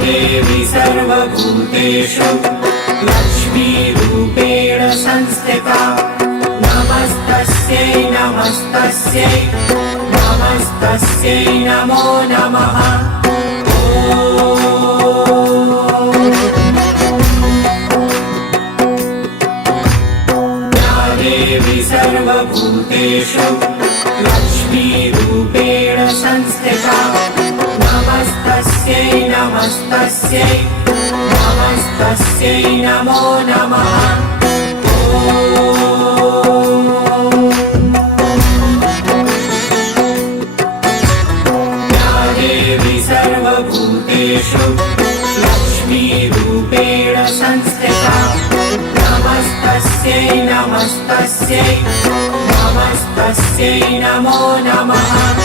देवी सर्वभूतेषु लक्ष्मीरूपेण संस्थिता नमस्तस्यै नमस्तस्यै नमस्तस्यै नमो नमः। देवी सर्वभूतेषु लक्ष्मीरूपेण संस्थिता नमस्तस्यै नमस्तस्यै नमस्तस्यै नमो नमः। देवी सर्वभूतेषु लक्ष्मीरूपेण संस्थिता नमस्तस्यै नमस्तस्यै नमस्तस्यै नमो नमः।